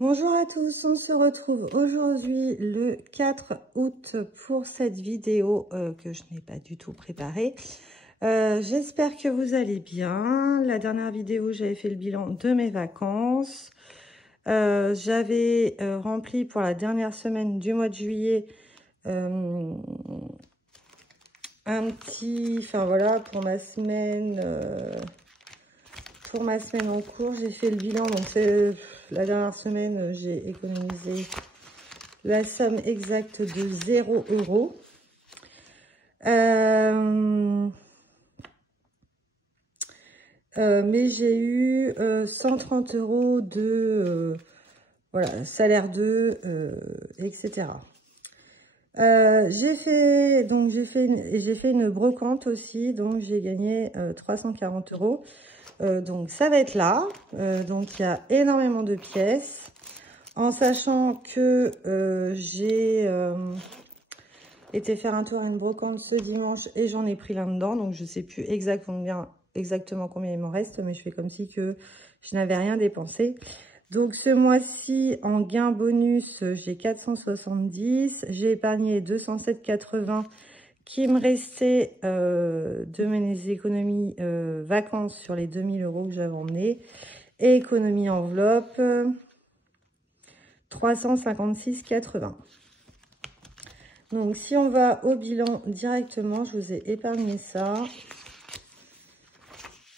Bonjour à tous, on se retrouve aujourd'hui le 4 août pour cette vidéo que je n'ai pas du tout préparée. J'espère que vous allez bien. La dernière vidéo, j'avais fait le bilan de mes vacances. J'avais rempli pour la dernière semaine du mois de juillet un petit, enfin voilà, pour ma semaine en cours, j'ai fait le bilan. Donc c'est la dernière semaine, j'ai économisé la somme exacte de 0 €. Mais j'ai eu 130 € de voilà, salaire 2, etc. J'ai fait une brocante aussi, donc j'ai gagné 340 €. Donc ça va être là. Donc il y a énormément de pièces. En sachant que j'ai été faire un tour à une brocante ce dimanche et j'en ai pris là-dedans. Donc je ne sais plus exactement combien il m'en reste, mais je fais comme si que je n'avais rien dépensé. Donc ce mois-ci, en gain bonus, j'ai 470. J'ai épargné 207,80 qui me restait de mes économies vacances sur les 2000 € que j'avais emmenés. Et économie enveloppe, 356,80. Donc, si on va au bilan directement, je vous ai épargné ça.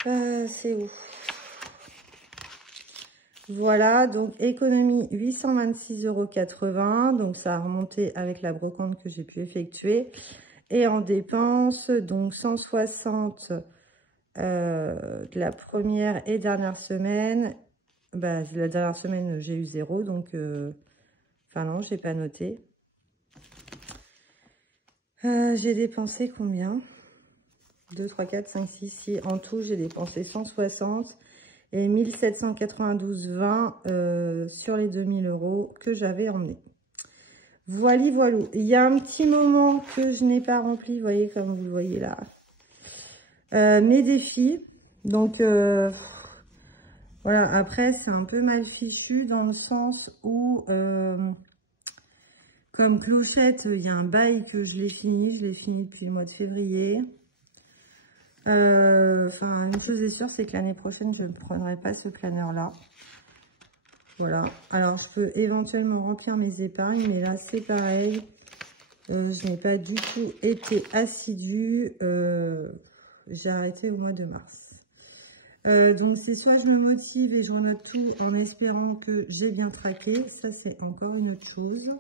C'est où? Voilà, donc économie 826,80 €. Donc, ça a remonté avec la brocante que j'ai pu effectuer. Et en dépenses, donc 160 de la première et dernière semaine. La dernière semaine, j'ai eu 0. Donc, enfin non, j'ai pas noté. J'ai dépensé combien? 2, 3, 4, 5, 6, 6. En tout, j'ai dépensé 160 et 1792,20 sur les 2000 € que j'avais emmenés. Voilà, voilà. Il y a un petit moment que je n'ai pas rempli, vous voyez, comme vous le voyez là. Mes défis. Donc, voilà, après, c'est un peu mal fichu dans le sens où... comme clochette, il y a un bail que je l'ai fini depuis le mois de février. Enfin, une chose est sûre, c'est que l'année prochaine, je ne prendrai pas ce planeur-là. Voilà. Alors, je peux éventuellement remplir mes épargnes, mais là, c'est pareil. Je n'ai pas du tout été assidue. J'ai arrêté au mois de mars. Donc, c'est soit je me motive et je renote tout en espérant que j'ai bien traqué. Ça, c'est encore une autre chose.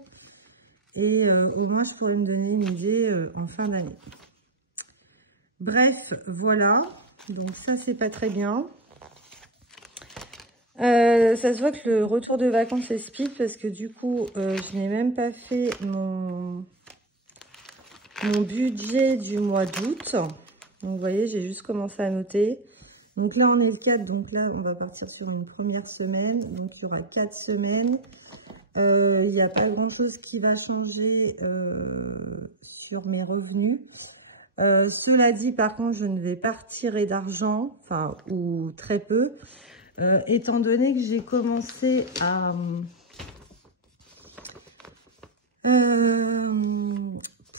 Et au moins, je pourrais me donner une idée en fin d'année. Bref, voilà. Donc ça, c'est pas très bien. Ça se voit que le retour de vacances est speed parce que du coup, je n'ai même pas fait mon budget du mois d'août. Donc, vous voyez, j'ai juste commencé à noter. Donc là, on est le 4. Donc là, on va partir sur une première semaine. Donc, il y aura 4 semaines. Il n'y a pas grand-chose qui va changer sur mes revenus. Cela dit, par contre, je ne vais pas retirer d'argent, enfin, ou très peu, étant donné que j'ai commencé à...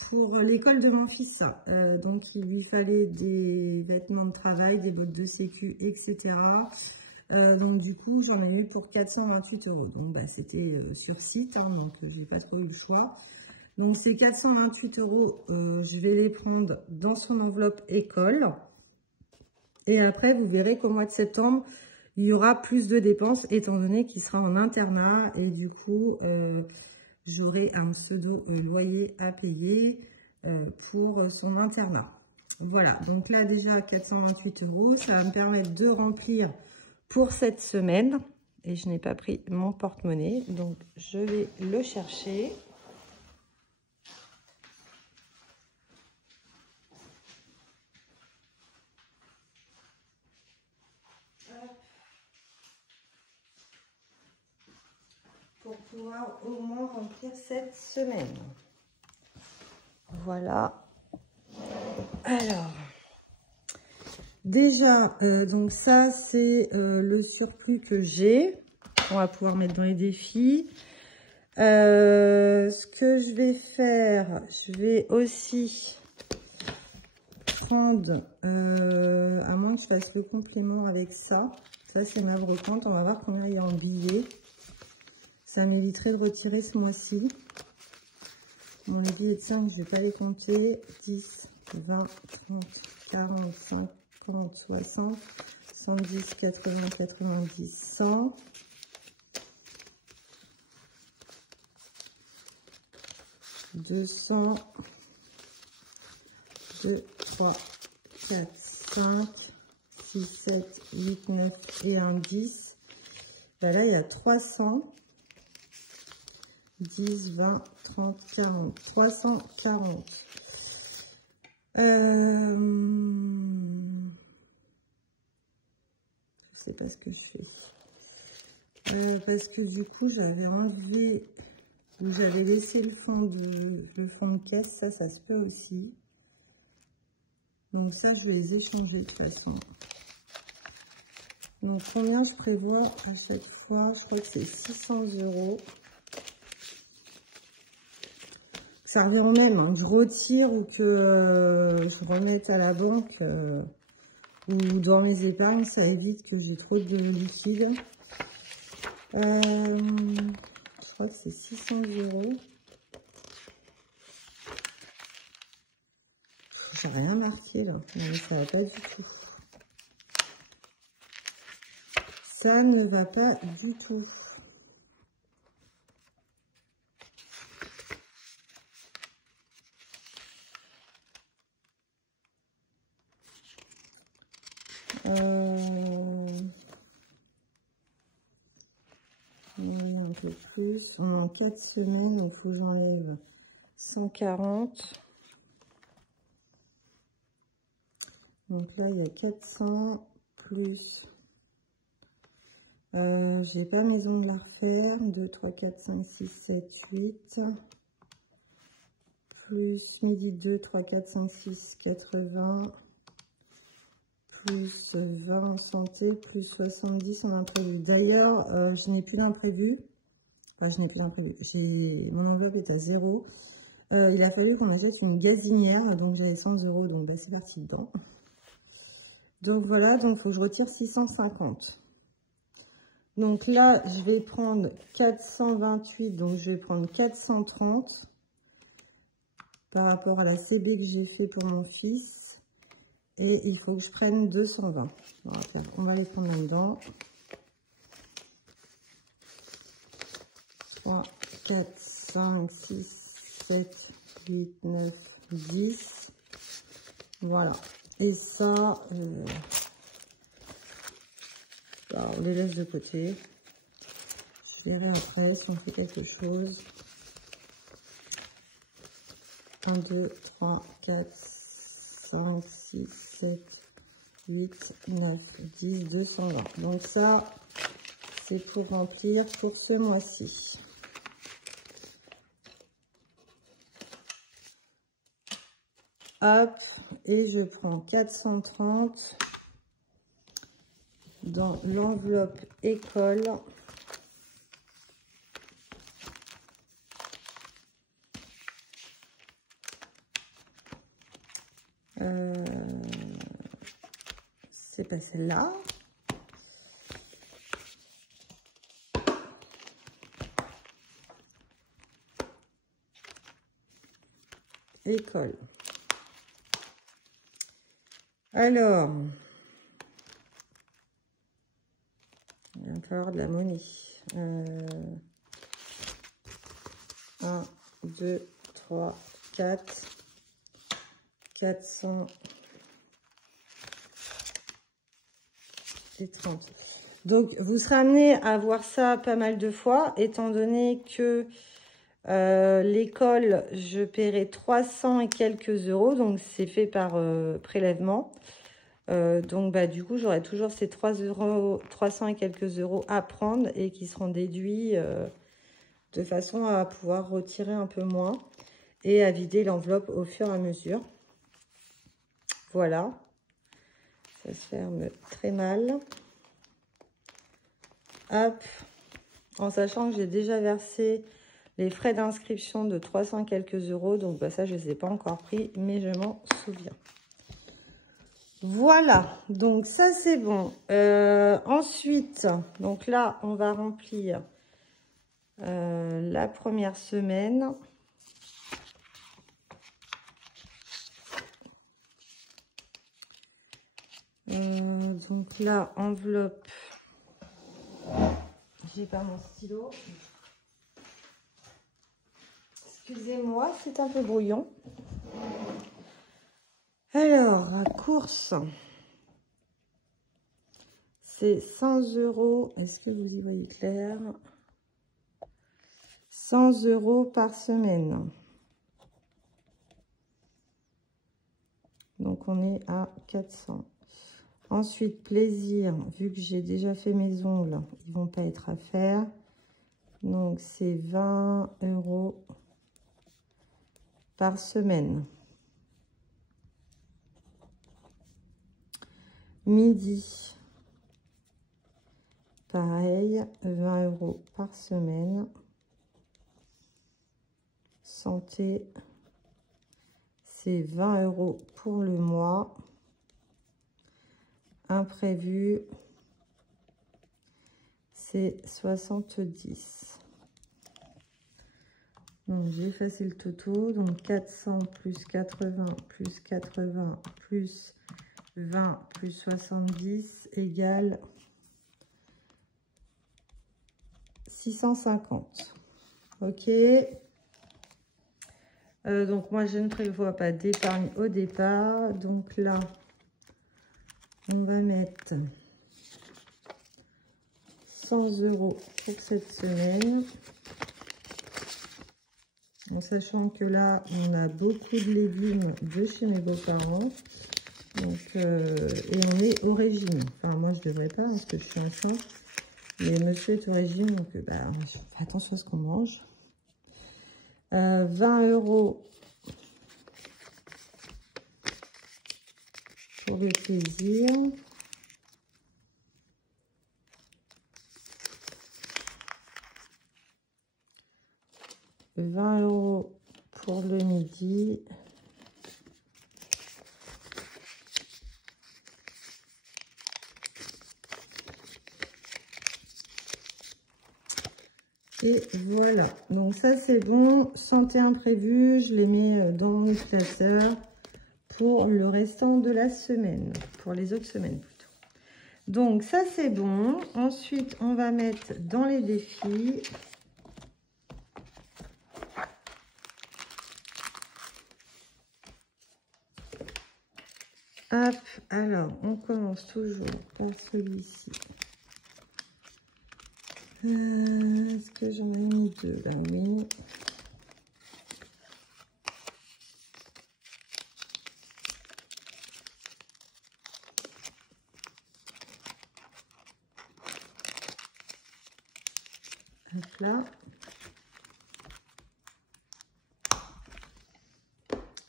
pour l'école de mon fils, donc il lui fallait des vêtements de travail, des bottes de sécu, etc. Donc du coup, j'en ai eu pour 428 €. Donc c'était sur site, hein, donc j'ai pas trop eu le choix. Donc ces 428 €, je vais les prendre dans son enveloppe école. Et après, vous verrez qu'au mois de septembre, il y aura plus de dépenses étant donné qu'il sera en internat. Et du coup, j'aurai un pseudo loyer à payer pour son internat. Voilà, donc là déjà 428 €, ça va me permettre de remplir pour cette semaine. Et je n'ai pas pris mon porte-monnaie, donc je vais le chercher. Pour pouvoir au moins remplir cette semaine. Voilà. Alors, déjà, donc ça, c'est le surplus que j'ai. On va pouvoir mettre dans les défis. Ce que je vais faire, je vais aussi prendre, à moins que je fasse le complément avec ça. Ça, c'est ma brocante. On va voir combien il y a en billets. Ça m'éviterait de retirer ce mois-ci. Bon, les billets de 5, je vais pas les compter. 10, 20, 30, 40, 50, 60, 70, 80, 90, 100. 200, 2, 3, 4, 5, 6, 7, 8, 9 et un 10. Ben là, il y a 300. 10, 20, 30, 40. 340. Je sais pas ce que je fais. Parce que du coup, j'avais enlevé... J'avais laissé le fond de caisse, ça se peut aussi. Donc ça, je vais les échanger de toute façon. Donc combien je prévois à chaque fois? Je crois que c'est 600 €. Ça revient au même, hein, que je retire ou que je remette à la banque ou dans mes épargnes, ça évite que j'ai trop de liquide. Je crois que c'est 600 €. J'ai rien marqué là, mais ça va pas du tout. Ça ne va pas du tout. Oui, un peu plus. On est en 4 semaines, il faut que j'enlève 140. Donc là, il y a 400 plus. J'ai pas maison de la refaire. 2, 3, 4, 5, 6, 7, 8. Plus midi 2, 3, 4, 5, 6, 80. Plus 20 en santé, plus 70 en imprévu. D'ailleurs, je n'ai plus d'imprévu. Enfin, je n'ai plus d'imprévu. Mon enveloppe est à 0. Il a fallu qu'on achète une gazinière. Donc, j'avais 100 €. Donc, bah, c'est parti dedans. Donc, voilà. Donc, il faut que je retire 650. Donc, là, je vais prendre 428. Donc, je vais prendre 430 par rapport à la CB que j'ai fait pour mon fils. Et il faut que je prenne 220. On va les prendre là-dedans. 3, 4, 5, 6, 7, 8, 9, 10. Voilà. Et ça, on les laisse de côté. Je verrai après si on fait quelque chose. 1, 2, 3, 4, 5, 6, 7, 8, 9, 10, 220. Donc ça, c'est pour remplir pour ce mois-ci. Hop, et je prends 430 dans l'enveloppe école. C'est pas celle-là. École. Alors, il va falloir de la monnaie. 1, 2, 3, 4, 400 et 30. Donc, vous serez amené à voir ça pas mal de fois, étant donné que l'école, je paierai 300 et quelques €, donc c'est fait par prélèvement. Donc, bah, du coup, j'aurai toujours ces 300 et quelques € à prendre et qui seront déduits de façon à pouvoir retirer un peu moins et à vider l'enveloppe au fur et à mesure. Voilà. Ça se ferme très mal. Hop. En sachant que j'ai déjà versé les frais d'inscription de 300 quelques euros. Donc, bah, ça, je ne les ai pas encore pris, mais je m'en souviens. Voilà, donc ça, c'est bon. Ensuite, donc là, on va remplir la première semaine. Donc là, enveloppe. J'ai pas mon stylo. Excusez-moi, c'est un peu brouillon. Alors, course. C'est 100 euros. Est-ce que vous y voyez clair? 100 euros par semaine. Donc, on est à 400. Ensuite, plaisir. Vu que j'ai déjà fait mes ongles, ils vont pas être à faire. Donc, c'est 20 euros par semaine. Midi. Pareil, 20 euros par semaine. Santé, c'est 20 euros pour le mois. Imprévu, c'est 70. Donc, j'ai effacé le toto. Donc, 400 plus 80 plus 80 plus 20 plus 70 égale 650. OK. Donc, moi, je ne prévois pas d'épargne au départ. Donc, là, on va mettre 100 euros pour cette semaine. En sachant que là, on a beaucoup de légumes de chez mes beaux-parents. Donc, et on est au régime. Enfin, moi, je ne devrais pas parce que je suis enceinte. Mais monsieur est au régime, donc bah, je fais attention à ce qu'on mange. 20 euros pour le plaisir. « 20 euros pour le midi. » Et voilà, donc ça c'est bon. Santé imprévu, je les mets dans mon classeur pour le restant de la semaine, pour les autres semaines plutôt. Donc ça c'est bon. Ensuite, on va mettre dans les défis. Hop, alors on commence toujours par celui-ci. Est-ce que j'en ai mis deux là? Oui. Hop là.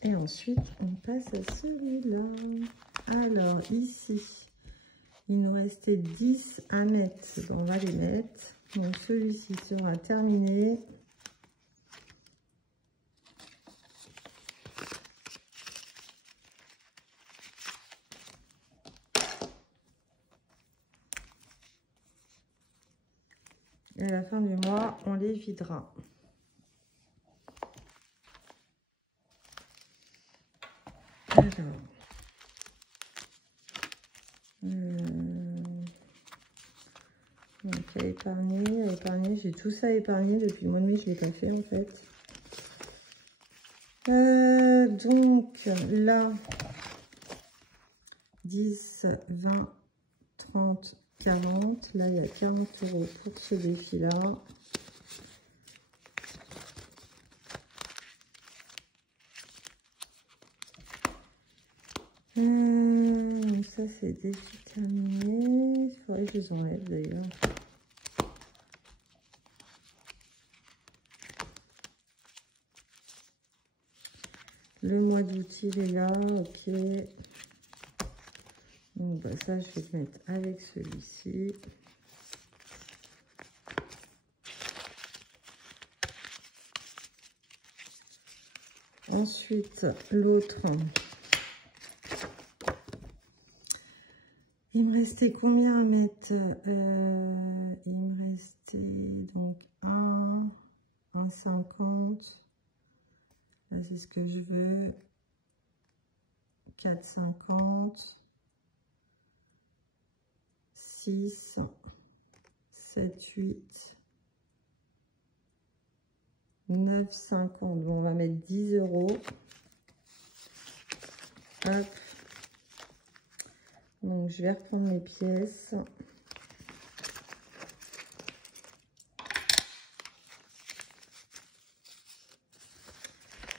Et ensuite, on passe à celui-là. Alors, ici, il nous restait 10 à mettre. On va les mettre. Donc, celui-ci sera terminé. Et à la fin du mois, on les videra. Alors, donc à épargner, j'ai tout ça épargné depuis le mois de mai, je ne l'ai pas fait en fait. Donc là, 10, 20, 30, 40. Là, il y a 40 euros pour ce défi-là. Ça, c'est défi terminé. Il faudrait que je les enlève d'ailleurs. Le mois d'août, il est là. Ok. Donc, bah, ça, je vais le mettre avec celui-ci. Ensuite, l'autre. Il me restait combien à mettre? Il me restait donc 1,50. Là, c'est ce que je veux. 4,50. 6, 7, 8, 9,50. Bon, on va mettre 10 €. Hop. Donc, je vais reprendre mes pièces.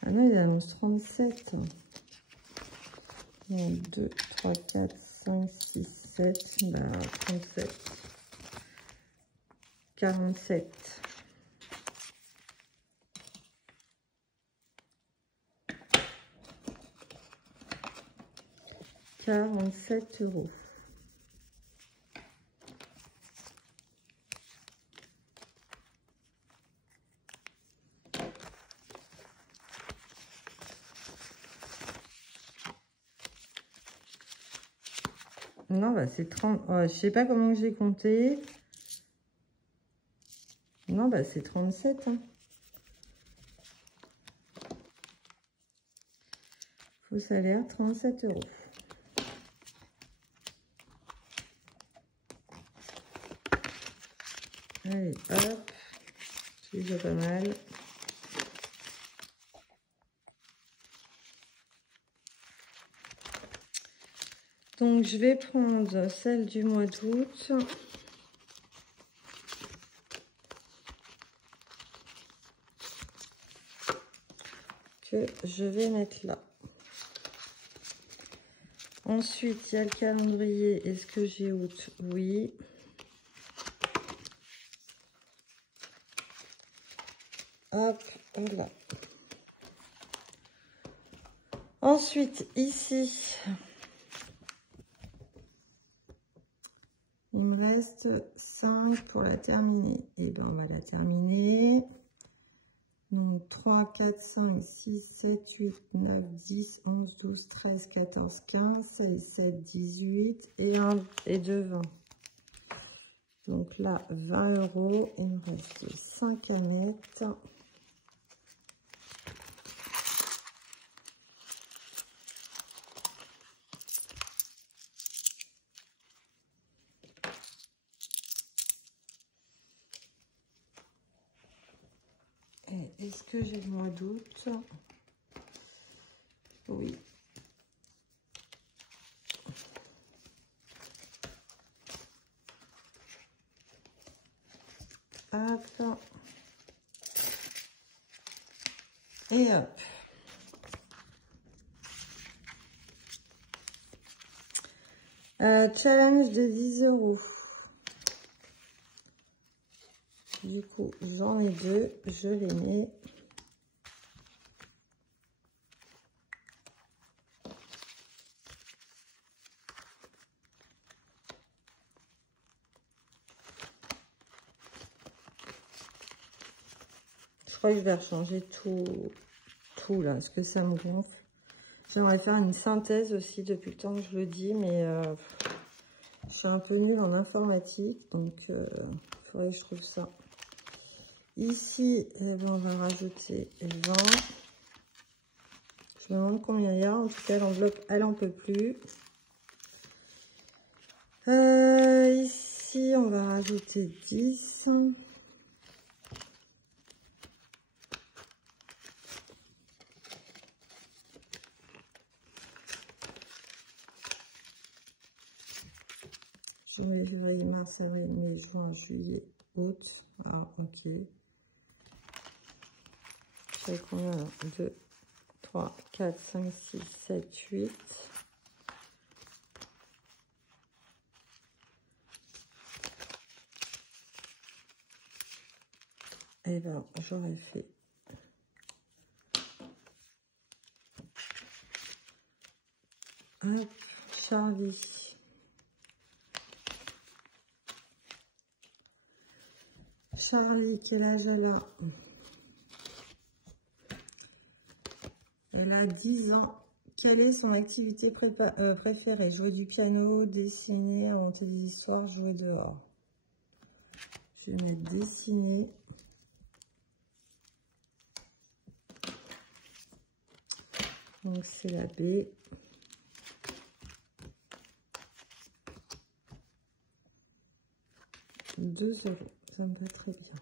Ah non, il annonce 37. 1, 2, 3, 4, 5, 6, 7. Bah, 37. 47. 47 €. Non, bah c'est 30. Oh, je sais pas comment j'ai compté. Non, bah c'est 37. Hein. Faux salaire, 37 €. Allez, hop. C'est déjà pas mal. Donc, je vais prendre celle du mois d'août. Que je vais mettre là. Ensuite, il y a le calendrier. Est-ce que j'ai août? Oui. Hop, voilà. Ensuite, ici, il me reste 5 pour la terminer. Et bien, on va la terminer. Donc, 3, 4, 5, 6, 7, 8, 9, 10, 11, 12, 13, 14, 15, 16, 17, 18 et 2, 20. Donc là, 20 €. Il me reste 5 à mettre. Est-ce que j'ai le mois d'août? Oui. Hop. Et hop. Challenge de 10 €. Du coup, j'en ai 2. Je les mets. Je crois que je vais rechanger tout là, parce que ça me gonfle. J'aimerais faire une synthèse aussi depuis le temps que je le dis, mais je suis un peu nulle en informatique, donc il faudrait que je trouve ça. Ici, eh ben, on va rajouter 20. Je me demande combien il y a. En tout cas, l'enveloppe, elle en peut plus. Ici, on va rajouter 10. Janvier, février, mars, avril, mai, juin, juillet, août. Ah, ok. J'ai combien là? 2, 3, 4, 5, 6, 7, 8. Et ben, j'aurais fait hop, Charlie. Charlie, quel âge elle a? Elle a 10 ans. Quelle est son activité préférée? Jouer du piano, dessiner, inventer des histoires, jouer dehors. Je vais mettre dessiner. Donc c'est la B. €2. Ça me va très bien.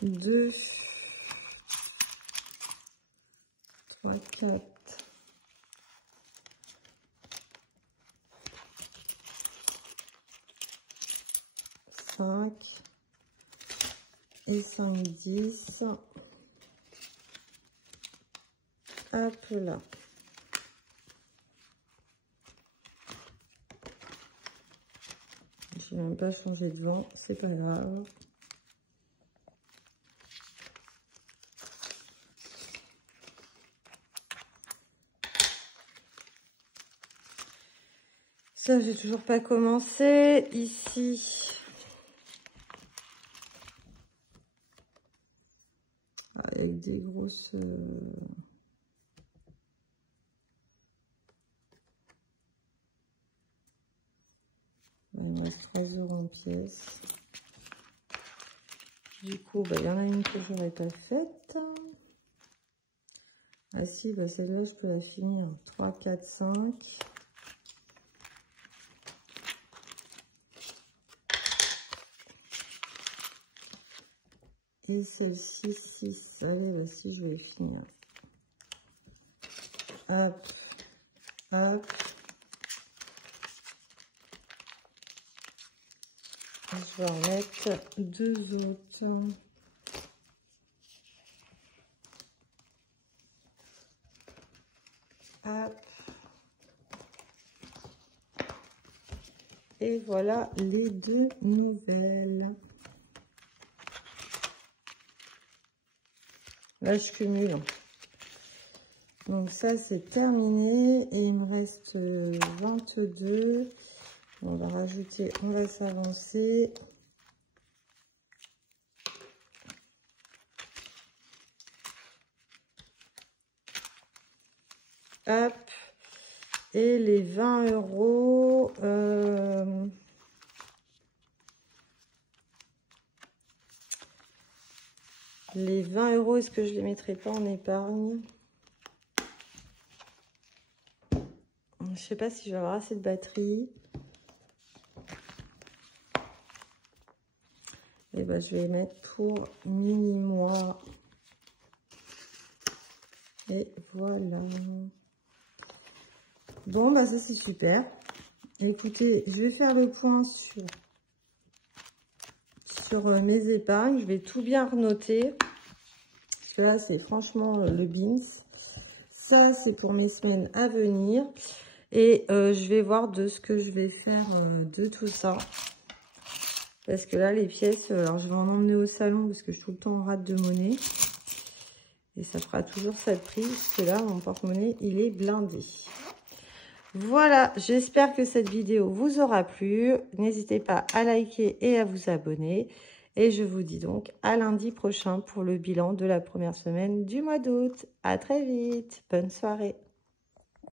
2, 3, 4, 5 et 5, 10. Hop là. Je n'ai même pas changé de vent, c'est pas grave. Ça, j'ai toujours pas commencé. Ici, avec des grosses... Il me reste 13 € en pièces. Du coup, il y en a une que je n'aurais pas faite. Ah si, celle-là, je peux la finir. 3, 4, 5. Et celle-ci, 6. Allez, si je vais finir. Hop, hop. Je vais en mettre 2 autres. Hop. Et voilà les 2 nouvelles. Là, je cumule. Donc ça, c'est terminé. Et il me reste 22. On va rajouter, on va s'avancer. Hop. Et les 20 €. Les 20 €, est-ce que je les mettrai pas en épargne? Je sais pas si je vais avoir assez de batterie. Et je vais mettre pour mini-mois. Et voilà. Bon, ça c'est super. Écoutez, je vais faire le point sur mes épargnes. Je vais tout bien renoter. Parce que là, c'est franchement le beans. Ça, c'est pour mes semaines à venir. Et je vais voir de ce que je vais faire de tout ça. Parce que là, les pièces, alors je vais en emmener au salon parce que je suis tout le temps en rate de monnaie. Et ça fera toujours ça de prix. Parce que là, mon porte-monnaie, il est blindé. Voilà, j'espère que cette vidéo vous aura plu. N'hésitez pas à liker et à vous abonner. Et je vous dis donc à lundi prochain pour le bilan de la première semaine du mois d'août. À très vite. Bonne soirée.